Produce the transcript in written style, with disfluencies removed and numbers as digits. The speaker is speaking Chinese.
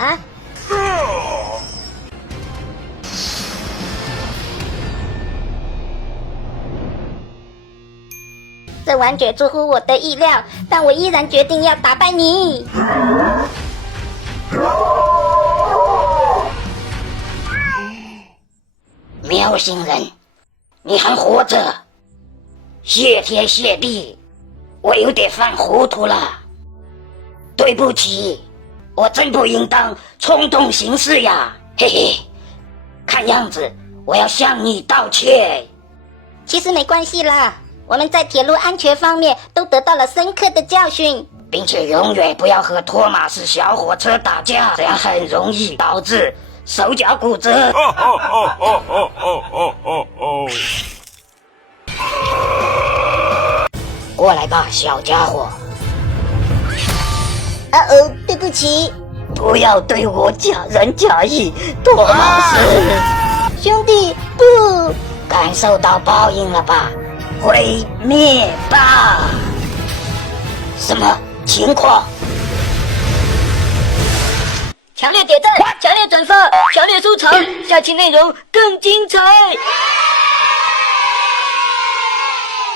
啊！这完全出乎我的意料，但我依然决定要打败你。喵星人，你还活着？谢天谢地，我有点犯糊涂了，对不起，我真不应当冲动行事呀，嘿嘿，看样子我要向你道歉。其实没关系啦，我们在铁路安全方面都得到了深刻的教训，并且永远不要和托马斯小火车打架，这样很容易导致手脚骨折。过来吧，小家伙。对不起，不要对我假仁假义，托马斯。兄弟，不！感受到报应了吧？毁灭吧！什么情况？强烈点赞，强烈转发，强烈收藏，下期内容更精彩。